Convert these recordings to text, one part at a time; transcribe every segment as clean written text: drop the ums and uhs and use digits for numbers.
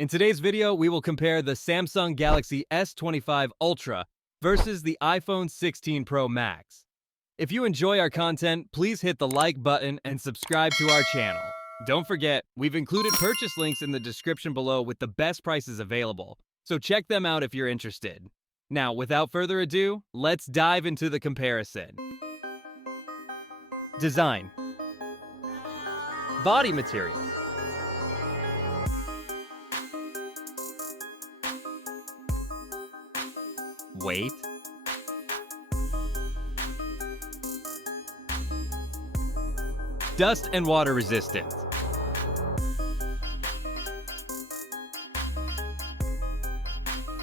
In today's video, we will compare the Samsung Galaxy S25 Ultra versus the iPhone 16 Pro Max. If you enjoy our content, please hit the like button and subscribe to our channel. Don't forget, we've included purchase links in the description below with the best prices available, so check them out if you're interested. Now, without further ado, let's dive into the comparison. Design. Body material. Weight. Dust and water resistance.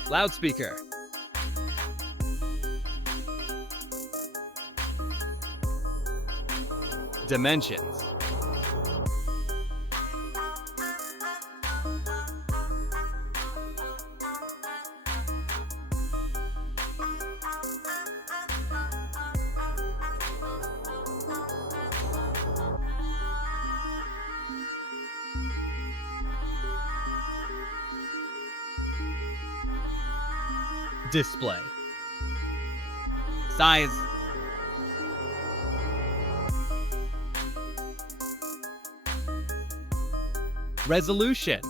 Loudspeaker. Dimensions. Display. Size. Resolution.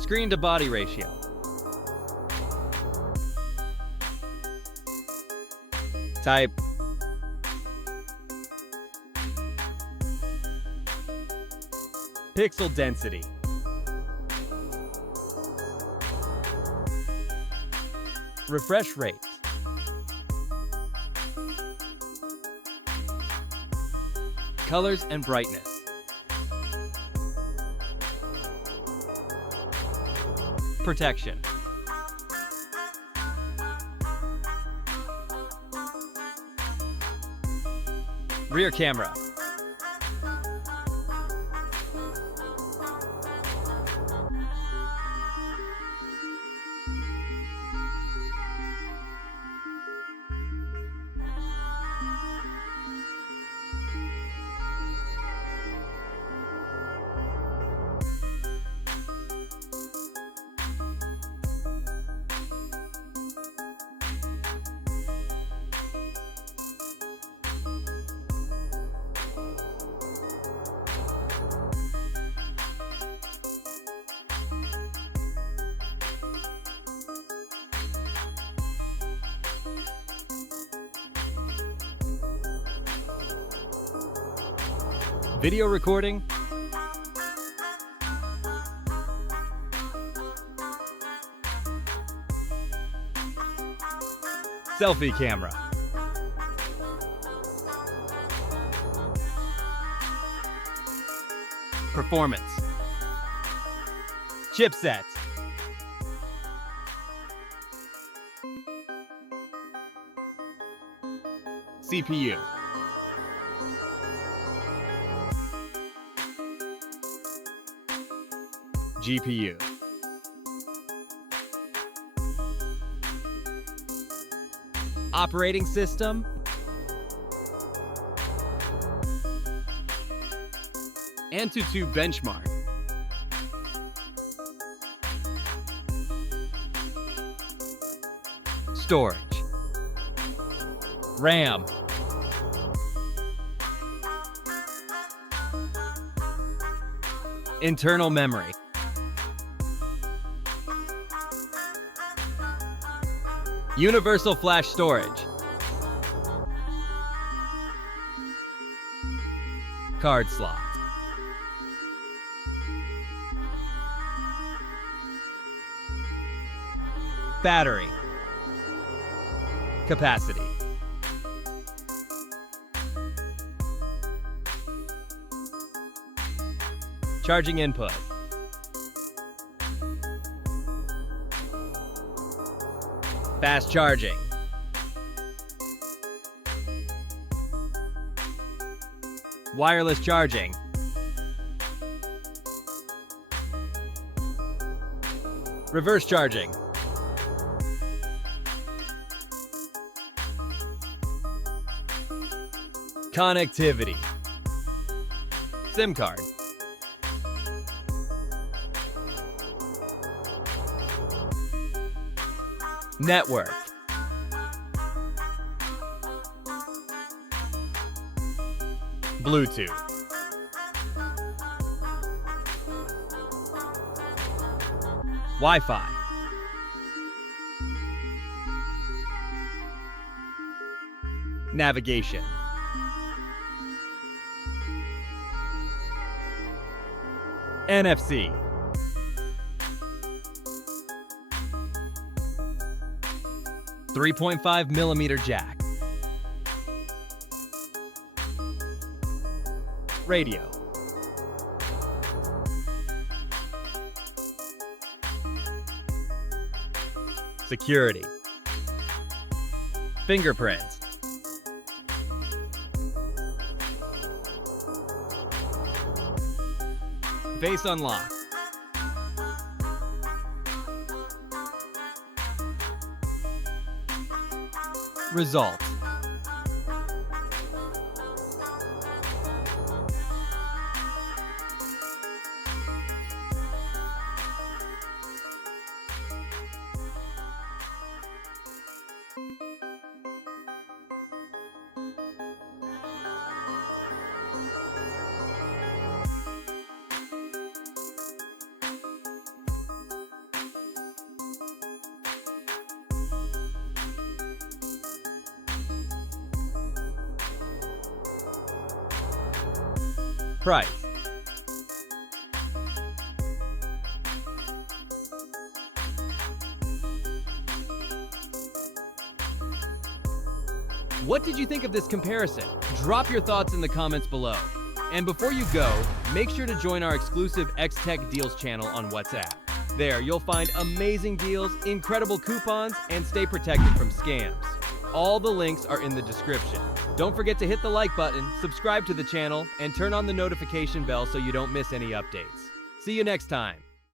Screen to body ratio. Type. Pixel density. Refresh rate. Colors and brightness. Protection. Rear camera. Video recording. Selfie camera. Performance. Chipset. CPU. GPU. Operating system. Antutu benchmark. Storage. RAM. Internal memory. Universal flash storage. Card slot. Battery. Capacity. Charging input. Fast charging. Wireless charging. Reverse charging. Connectivity. SIM card. Network. Bluetooth. Wi-Fi. Navigation. NFC. .3.5mm jack. Radio. Security. Fingerprints. Face unlock. Result. Price. What did you think of this comparison? Drop your thoughts in the comments below. And before you go, make sure to join our exclusive X-Tech Deals channel on WhatsApp. There, you'll find amazing deals, incredible coupons, and stay protected from scams. All the links are in the description. Don't forget to hit the like button, subscribe to the channel, and turn on the notification bell so you don't miss any updates. See you next time.